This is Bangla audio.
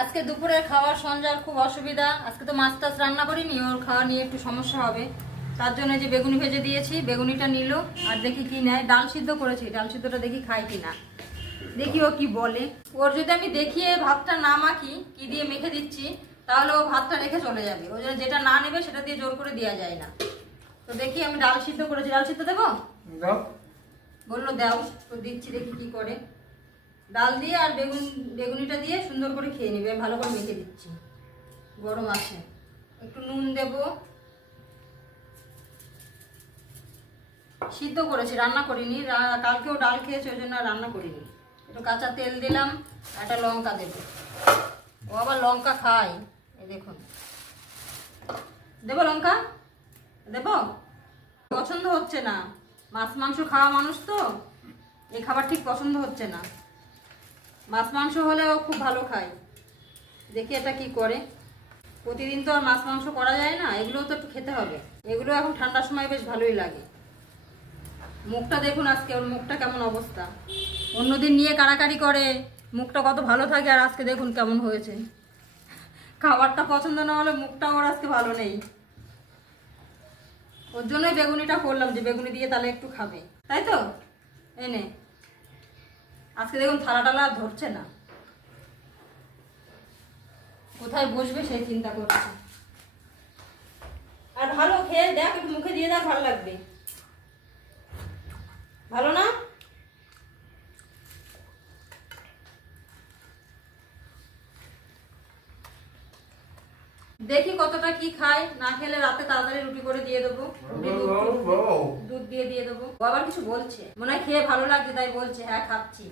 আজকে দুপুরে খাওয়ার সঞ্জার খুব অসুবিধা। আজকে তো মাছ টাছ রান্না করিনি, ওর খাওয়া নিয়ে একটু সমস্যা হবে। তার জন্য যে বেগুনি ভেজে দিয়েছি, বেগুনিটা নিল। আর দেখি কি নেয়। ডাল সিদ্ধ করেছি, ডাল সিদ্ধটা দেখি খায় কিনা, দেখি ও কি বলে। ওর যদি আমি দেখিয়ে ভাতটা না মাখি, কি দিয়ে মেখে দিচ্ছি, তাহলে ও ভাতটা রেখে চলে যাবে। ও যেটা না নেবে সেটা দিয়ে জোর করে দেওয়া যায় না। তো দেখি আমি ডাল সিদ্ধ করেছি, ডাল সিদ্ধ দেবো বললো দাও, তো দিচ্ছি, দেখি কি করে। ডাল দিয়ে আর বেগুনিটা দিয়ে সুন্দর করে খেয়ে নেবে। ভালো করে মেখে দিচ্ছি, গরম আছে। একটু নুন দেব। সিদ্ধ করেছি, রান্না করিনি। কালকেও ডাল খেয়েছি, ওই জন্য রান্না করিনি। একটু কাঁচা তেল দিলাম, একটা লঙ্কা দেবো। ও আবার লঙ্কা খায়, এই দেখুন। দেবো লঙ্কা, দেবো। পছন্দ হচ্ছে না, মাছ মাংস খাওয়া মানুষ তো, এই খাবার ঠিক পছন্দ হচ্ছে না। মাছ মাংস হলেও খুব ভালো খায়। দেখি এটা কি করে। প্রতিদিন তো আর মাছ মাংস করা যায় না, এগুলোও তো একটু খেতে হবে। এগুলো এখন ঠান্ডার সময় বেশ ভালোই লাগে। মুখটা দেখুন আজকে ওর মুখটা কেমন অবস্থা। অন্যদিন নিয়ে কাড়াকাড়ি করে, মুখটা কত ভালো থাকে, আর আজকে দেখুন কেমন হয়েছে। খাবারটা পছন্দ না হলে মুখটা ওর আজকে ভালো নেই। ওর জন্যই বেগুনিটা করলাম, যে বেগুনি দিয়ে তাহলে একটু খাবে, তাই তো। এনে আজকে দেখুন থালা টালা আর ধরছে না, কোথায় বসবে সেই চিন্তা করছে। আর ভালো খেয়ে দেখ, একটু মুখে দিয়ে দেখ, ভালো লাগবে। ভালো না? দেখি কতটা কি খায়। না খেলে রাতে তাড়াতাড়ি রুটি করে দিয়ে দেবো, দুধ দিয়ে দেবো। ও আবার কিছু বলছে, মনে হয় খেয়ে ভালো লাগছে তাই বলছে হ্যাঁ খাচ্ছি।